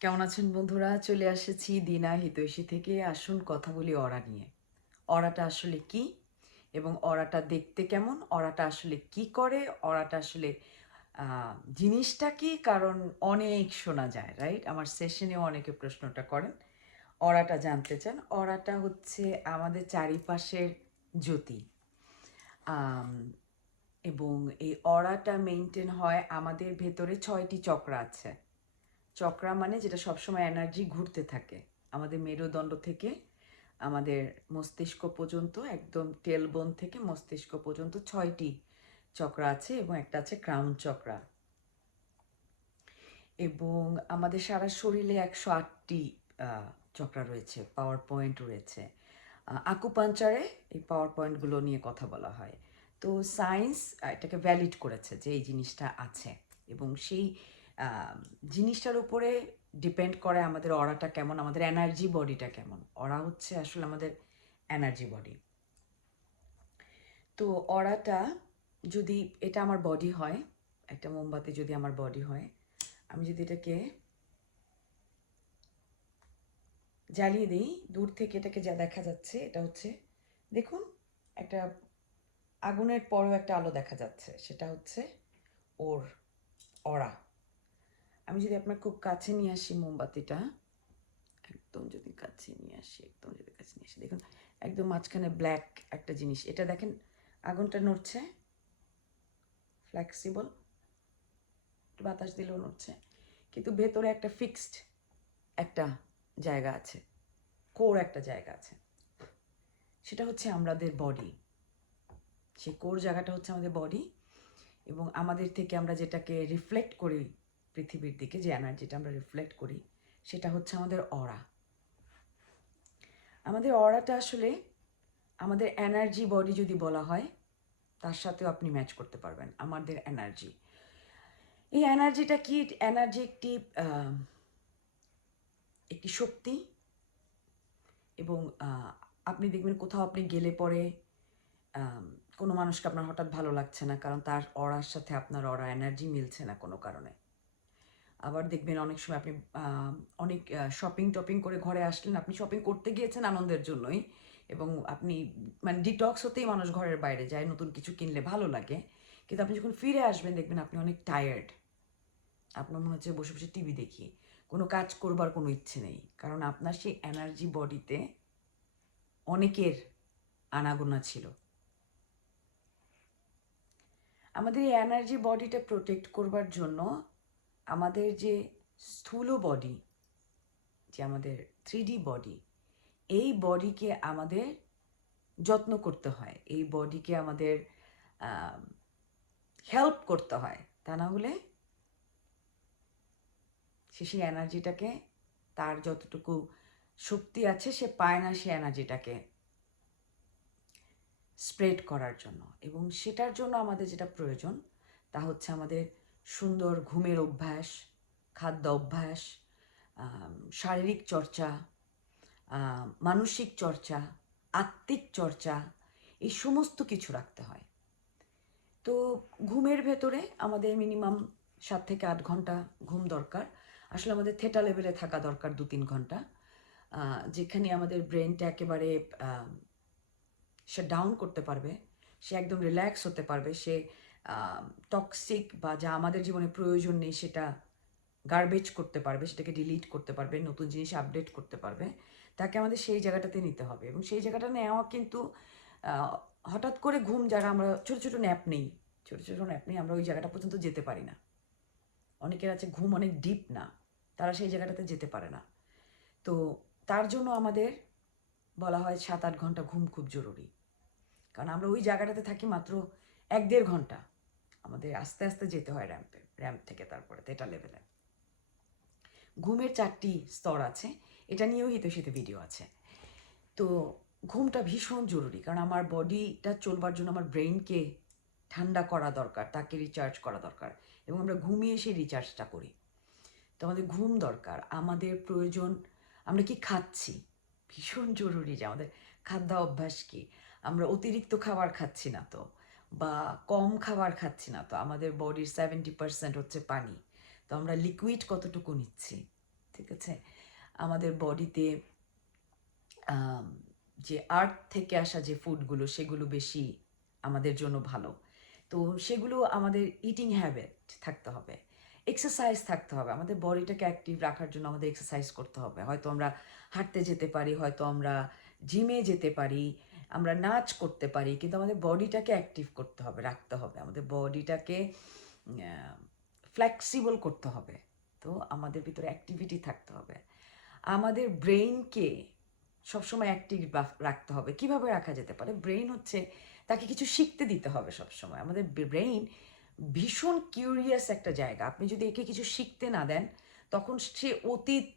কেমন আছেন বন্ধুরা? চলে এসেছি দিনা হিতৈষী থেকে। আসুন কথা বলি অরা নিয়ে। অরাটা আসলে কি এবং অরাটা দেখতে কেমন? অরাটা আসলে কি করে? অরাটা আসলে জিনিসটা কি? কারণ অনেক শোনা যায়, রাইট? আমার সেশনেও অনেকে প্রশ্নটা করেন। অরাটা জানতে চান। অরাটা হচ্ছে আমাদের চারিপাশের জ্যোতি। আম এবং এই অরাটা মেইনটেইন হয় আমাদের ভেতরে ৬টি চক্র আছে। চক্রা মানে যেটা সবসময় এনার্জি ঘুরতে থাকে আমাদের মেরুদণ্ড থেকে আমাদের মস্তিষ্ক পর্যন্ত, একদম টেলবোন থেকে মস্তিষ্ক পর্যন্ত 6টি চক্রা আছে এবং একটা আছে ক্রাউন চক্রা। এবং আমাদের সারা শরীরে 108টি চক্রা রয়েছে, পাওয়ার পয়েন্ট রয়েছে। আকুপাঞ্চারে এই পাওয়ার পয়েন্টগুলো নিয়ে কথা বলা হয়। তো সায়েন্স এটাকে ভ্যালিড করেছে যে এই জিনিসটা আছে এবং সেই জিনিসটার উপরে ডিপেন্ড করে আমাদের অরাটা কেমন, আমাদের এনার্জি বডিটা কেমন। অরা হচ্ছে আসলে আমাদের এনার্জি বডি। তো অরাটা যদি এটা আমার বডি হয়, একটা মোমবাতি যদি আমার বডি হয়, আমি যদি এটাকে জ্বালিয়ে দিই, দূর থেকে এটাকে যা দেখা যাচ্ছে এটা হচ্ছে, দেখুন, একটা আগুনের পরেও একটা আলো দেখা যাচ্ছে, সেটা হচ্ছে ওর অরা। আমি যদি আপনার খুব কাছে নিয়ে আসি মোমবাতিটা, একদম যদি কাছে নিয়ে আসি, একদম যদি কাছে নিয়ে আসি, দেখুন একদম মাঝখানে ব্ল্যাক একটা জিনিস, এটা দেখেন আগুনটা নড়ছে, ফ্লেক্সিবল, বাতাস দিলেও নড়ছে, কিন্তু ভেতরে একটা ফিক্সড একটা জায়গা আছে, কোর একটা জায়গা আছে, সেটা হচ্ছে আমাদের বডি। সেই কোর জায়গাটা হচ্ছে আমাদের বডি এবং আমাদের থেকে আমরা যেটাকে রিফ্লেক্ট করি পৃথিবীর দিকে, যে এনার্জিটা আমরা রিফ্লেক্ট করি, সেটা হচ্ছে আমাদের অরা। আমাদের অরাটা আসলে আমাদের এনার্জি বডি যদি বলা হয়, তার সাথেও আপনি ম্যাচ করতে পারবেন আমাদের এনার্জি। এই এনার্জিটা কি? এনার্জি একটি একটি শক্তি এবং আপনি দেখবেন কোথাও আপনি গেলে পরে কোনো মানুষকে আপনার হঠাৎ ভালো লাগছে না, কারণ তার অরার সাথে আপনার অরা এনার্জি মিলছে না কোনো কারণে। আবার দেখবেন অনেক সময় আপনি অনেক শপিং টপিং করে ঘরে আসলেন, আপনি শপিং করতে গিয়েছেন আনন্দের জন্যই এবং আপনি মানে ডিটক্স হতেই মানুষ ঘরের বাইরে যায়, নতুন কিছু কিনলে ভালো লাগে, কিন্তু আপনি যখন ফিরে আসবেন দেখবেন আপনি অনেক টায়ার্ড, আপনার মনে হচ্ছে বসে বসে টিভি দেখি, কোনো কাজ করবার কোনো ইচ্ছে নেই, কারণ আপনার সেই এনার্জি বডিতে অনেকের আনাগোনা ছিল। আমাদের এই এনার্জি বডিটা প্রোটেক্ট করবার জন্য আমাদের যে স্থূল বডি, যে আমাদের 3D বডি, এই বডিকে আমাদের যত্ন করতে হয়, এই বডিকে আমাদের হেল্প করতে হয়, তা না হলে সে সেই এনার্জিটাকে, তার যতটুকু শক্তি আছে সে পায় না সে এনার্জিটাকে স্প্রেড করার জন্য। এবং সেটার জন্য আমাদের যেটা প্রয়োজন তা হচ্ছে আমাদের সুন্দর ঘুমের অভ্যাস, খাদ্য অভ্যাস, শারীরিক চর্চা, মানসিক চর্চা, আত্মিক চর্চা, এই সমস্ত কিছু রাখতে হয়। তো ঘুমের ভেতরে আমাদের মিনিমাম 7 থেকে 8 ঘন্টা ঘুম দরকার। আসলে আমাদের থেটা লেভেলে থাকা দরকার 2-3 ঘন্টা, যেখানে আমাদের ব্রেনটা একেবারে সে ডাউন করতে পারবে, সে একদম রিল্যাক্স হতে পারবে, সে টক্সিক বা যা আমাদের জীবনে প্রয়োজন নেই সেটা গার্বেজ করতে পারবে, সেটাকে ডিলিট করতে পারবে, নতুন জিনিস আপডেট করতে পারবে। তাকে আমাদের সেই জায়গাটাতে নিতে হবে এবং সেই জায়গাটা নেওয়া কিন্তু হঠাৎ করে ঘুম, যারা আমরা ছোটো ছোটো ন্যাপ নেই, ছোটো ছোটো ন্যাপ নেই, আমরা ওই জায়গাটা পর্যন্ত যেতে পারি না। অনেকের আছে ঘুম অনেক ডিপ না, তারা সেই জায়গাটাতে যেতে পারে না। তো তার জন্য আমাদের বলা হয় 7-8 ঘন্টা ঘুম খুব জরুরি, কারণ আমরা ওই জায়গাটাতে থাকি মাত্র 1-1.5 ঘন্টা, আমাদের আস্তে আস্তে যেতে হয় র্যাম্প থেকে তারপরে থেটা লেভেলে। ঘুমের 4টি স্তর আছে, এটা নিয়েও হিতৈষীতে ভিডিও আছে। তো ঘুমটা ভীষণ জরুরি, কারণ আমার বডিটা চলবার জন্য আমার ব্রেইনকে ঠান্ডা করা দরকার, তাকে রিচার্জ করা দরকার, এবং আমরা ঘুমিয়ে সেই রিচার্জটা করি। তো আমাদের ঘুম দরকার, আমাদের প্রয়োজন আমরা কি খাচ্ছি, ভীষণ জরুরি যে আমাদের খাদ্য অভ্যাস কি, আমরা অতিরিক্ত খাবার খাচ্ছি না তো, বা কম খাবার খাচ্ছি না তো, আমাদের বডির 70% হচ্ছে পানি, তো আমরা লিকুইড কতটুকু নিচ্ছি, ঠিক আছে? আমাদের বডিতে যে আর্থ থেকে আসা যে ফুডগুলো সেগুলো বেশি আমাদের জন্য ভালো। তো সেগুলো আমাদের ইটিং হ্যাবিট থাকতে হবে, এক্সারসাইজ থাকতে হবে। আমাদের বডিটাকে অ্যাক্টিভ রাখার জন্য আমাদের এক্সারসাইজ করতে হবে। হয়তো আমরা হাঁটতে যেতে পারি, হয়তো আমরা জিমে যেতে পারি, আমরা নাচ করতে পারি, কিন্তু আমাদের বডিটাকে অ্যাক্টিভ করতে হবে, রাখতে হবে। আমাদের বডিটাকে ফ্লেক্সিবল করতে হবে। তো আমাদের ভিতরে অ্যাক্টিভিটি থাকতে হবে। আমাদের ব্রেইনকে সবসময় অ্যাক্টিভ রাখতে হবে। কিভাবে রাখা যেতে পারে? ব্রেইন হচ্ছে, তাকে কিছু শিখতে দিতে হবে সবসময়। আমাদের ব্রেইন ভীষণ কিউরিয়াস একটা জায়গা। আপনি যদি একে কিছু শিখতে না দেন, তখন সে অতীত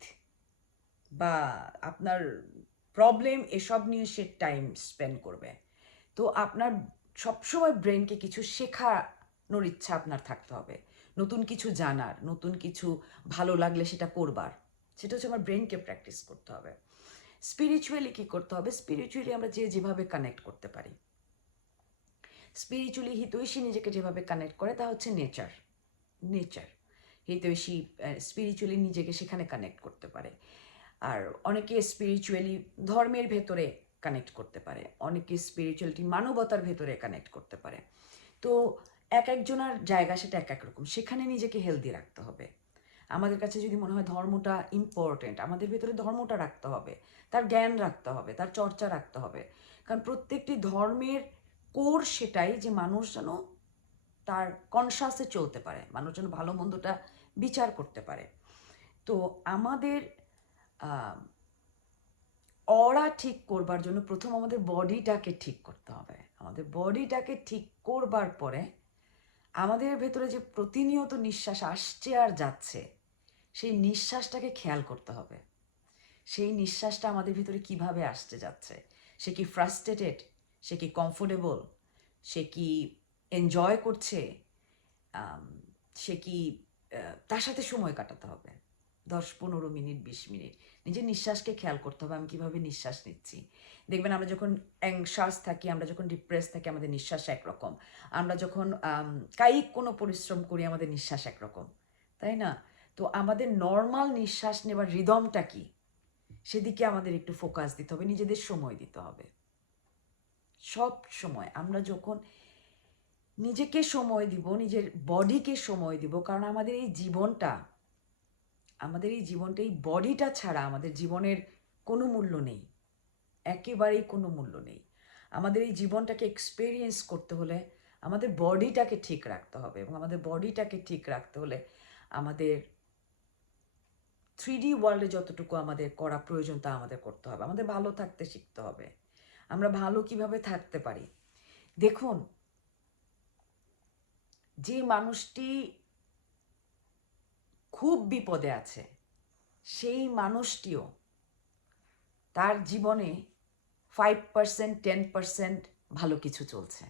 বা আপনার প্রবলেম এসব নিয়ে সে টাইম স্পেন্ড করবে। তো আপনার সবসময় ব্রেনকে কিছু শেখানোর ইচ্ছা আপনার থাকতে হবে, নতুন কিছু জানার, নতুন কিছু ভালো লাগলে সেটা করবার। সেটা হচ্ছে আমার ব্রেনকে প্র্যাকটিস করতে হবে। স্পিরিচুয়ালি কী করতে হবে? স্পিরিচুয়ালি আমরা যেভাবে কানেক্ট করতে পারি, স্পিরিচুয়ালি হিতৈষী নিজেকে যেভাবে কানেক্ট করে তা হচ্ছে নেচার। হিতৈষী স্পিরিচুয়ালি নিজেকে সেখানে কানেক্ট করতে পারে। আর অনেকে স্পিরিচুয়ালি ধর্মের ভেতরে কানেক্ট করতে পারে, অনেকে স্পিরিচুয়ালিটি মানবতার ভেতরে কানেক্ট করতে পারে। তো এক একজনের জায়গা সেটা এক এক রকম, সেখানে নিজেকে হেলদি রাখতে হবে। আমাদের কাছে যদি মনে হয় ধর্মটা ইম্পর্টেন্ট, আমাদের ভেতরে ধর্মটা রাখতে হবে, তার জ্ঞান রাখতে হবে, তার চর্চা রাখতে হবে। কারণ প্রত্যেকটি ধর্মের কোর সেটাই যে মানুষ যেন তার কনসাসে চলতে পারে, মানুষ যেন ভালো মন্দটা বিচার করতে পারে। তো আমাদের অরা ঠিক করবার জন্য প্রথম আমাদের বডিটাকে ঠিক করতে হবে। আমাদের বডিটাকে ঠিক করবার পরে আমাদের ভেতরে যে প্রতিনিয়ত নিঃশ্বাস আসছে আর যাচ্ছে, সেই নিঃশ্বাসটাকে খেয়াল করতে হবে। সেই নিঃশ্বাসটা আমাদের ভিতরে কিভাবে আসতে যাচ্ছে, সে কি ফ্রাস্ট্রেটেড, সে কি কমফোর্টেবল, সে কি এনজয় করছে, সে কি তার সাথে সময় কাটাতে হবে 10-15 মিনিট 20 মিনিট। নিজের নিঃশ্বাসকে খেয়াল করতে হবে, আমি কীভাবে নিঃশ্বাস নিচ্ছি। দেখবেন আমরা যখন অ্যাংশাস থাকি, আমরা যখন ডিপ্রেস থাকি, আমাদের নিঃশ্বাস একরকম। আমরা যখন কায়িক কোনো পরিশ্রম করি, আমাদের নিঃশ্বাস একরকম, তাই না? তো আমাদের নর্মাল নিঃশ্বাস নেবার রিদমটা কি, সেদিকে আমাদের একটু ফোকাস দিতে হবে, নিজেদের সময় দিতে হবে। সব সময় আমরা যখন নিজেকে সময় দিব, নিজের বডিকে সময় দিব, কারণ আমাদের এই জীবনটা, এই বডিটা ছাড়া আমাদের জীবনের কোনো মূল্য নেই, একেবারেই কোনো মূল্য নেই। আমাদের এই জীবনটাকে এক্সপেরিয়েন্স করতে হলে আমাদের বডিটাকে ঠিক রাখতে হবে, এবং আমাদের বডিটাকে ঠিক রাখতে হলে আমাদের 3D ওয়ার্ল্ডে যতটুকু আমাদের করা প্রয়োজন তা আমাদের করতে হবে। আমাদের ভালো থাকতে শিখতে হবে। আমরা ভালো কিভাবে থাকতে পারি? দেখুন, যে মানুষটি খুব বিপদে আছে, সেই মানুষটিও তার জীবনে 5% 10% ভালো কিছু চলছে।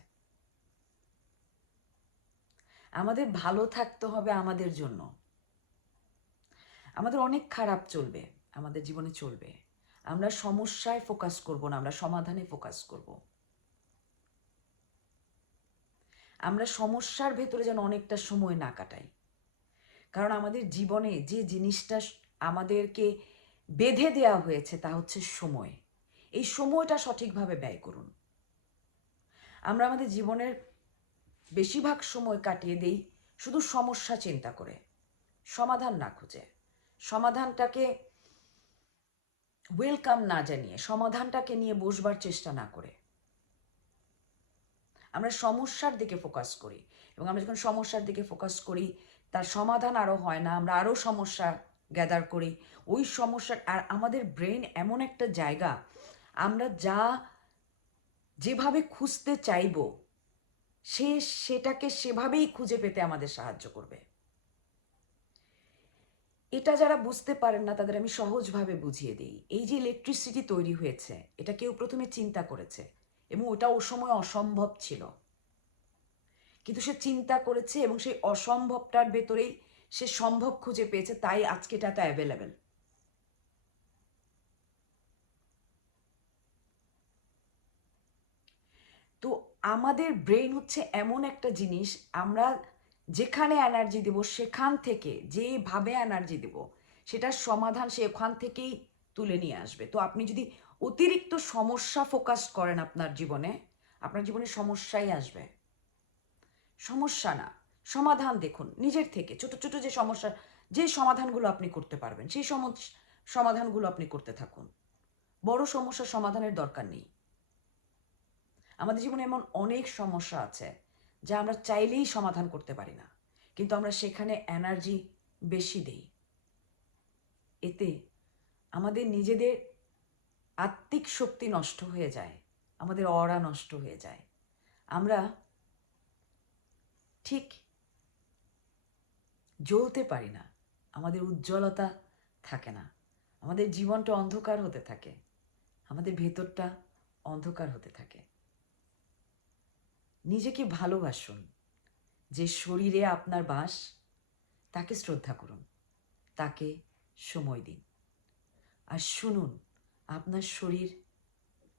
আমাদের ভালো থাকতে হবে আমাদের জন্য। আমাদের অনেক খারাপ চলবে, আমাদের জীবনে চলবে, আমরা সমস্যায় ফোকাস করব না, আমরা সমাধানে ফোকাস করব। আমরা সমস্যার ভেতরে যেন অনেকটা সময় না কাটাই, কারণ আমাদের জীবনে যে জিনিসটা আমাদেরকে বেঁধে দেওয়া হয়েছে তা হচ্ছে সময়। এই সময়টা সঠিকভাবে ব্যয় করুন। আমরা আমাদের জীবনের বেশিরভাগ সময় কাটিয়ে দেই শুধু সমস্যা চিন্তা করে, সমাধান না খুঁজে, সমাধানটাকে ওয়েলকাম না জানিয়ে, সমাধানটাকে নিয়ে বসবার চেষ্টা না করে আমরা সমস্যার দিকে ফোকাস করি। এবং আমরা যখন সমস্যার দিকে ফোকাস করি, তার সমাধান আরও হয় না, আমরা আরও সমস্যা গ্যাদার করি। ওই সমস্যার, আর আমাদের ব্রেন এমন একটা জায়গা, আমরা যেভাবে খুঁজতে চাইব সেটাকে সেভাবেই খুঁজে পেতে আমাদের সাহায্য করবে। এটা যারা বুঝতে পারেন না তাদের আমি সহজভাবে বুঝিয়ে দিই। এই যে ইলেকট্রিসিটি তৈরি হয়েছে, এটা কেউ প্রথমে চিন্তা করেছে, এবং ওটা ও সময় অসম্ভব ছিল, কিন্তু সে চিন্তা করেছে এবং সেই অসম্ভবটার ভেতরেই সে সম্ভব খুঁজে পেয়েছে, তাই আজকে এটা এত অ্যাভেলেবেল। তো আমাদের ব্রেন হচ্ছে এমন একটা জিনিস, আমরা যেখানে এনার্জি দেব, সেখান থেকে যেভাবে এনার্জি দেব, সেটার সমাধান সে ওখান থেকেই তুলে নিয়ে আসবে। তো আপনি যদি অতিরিক্ত সমস্যা ফোকাস করেন আপনার জীবনে, আপনার জীবনে সমস্যাই আসবে। সমস্যা না, সমাধান দেখুন নিজের থেকে। ছোট ছোট যে সমস্যা, যে সমাধানগুলো আপনি করতে পারবেন, সেই সমাধানগুলো আপনি করতে থাকুন। বড় সমস্যার সমাধানের দরকার নেই। আমাদের জীবনে এমন অনেক সমস্যা আছে যা আমরা চাইলেই সমাধান করতে পারি না, কিন্তু আমরা সেখানে এনার্জি বেশি দেই। এতে আমাদের নিজেদের আত্মিক শক্তি নষ্ট হয়ে যায়, আমাদের অরা নষ্ট হয়ে যায়। আমরা ঠিক জ্বলতে পারি না, আমাদের উজ্জ্বলতা থাকে না, আমাদের জীবনটা অন্ধকার হতে থাকে, আমাদের ভেতরটা অন্ধকার হতে থাকে। নিজেকে ভালোবাসুন। যে শরীরে আপনার বাস, তাকে শ্রদ্ধা করুন, তাকে সময় দিন। আর শুনুন আপনার শরীর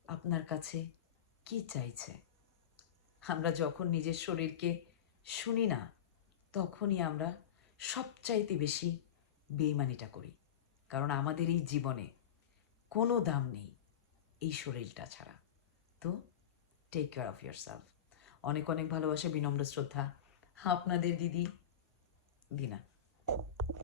আপনার কাছে কি চাইছে। আমরা যখন নিজের শরীরকে শুনি না, তখনই আমরা সবচাইতে বেশি বেইমানিটা করি। কারণ আমাদের এই জীবনে কোনো দাম নেই এই শরীরটা ছাড়া। তো টেক কেয়ার অফ ইয়ারসেলফ। অনেক অনেক ভালোবাসা, বিনম্র শ্রদ্ধা, আপনাদের দিদি দিনা।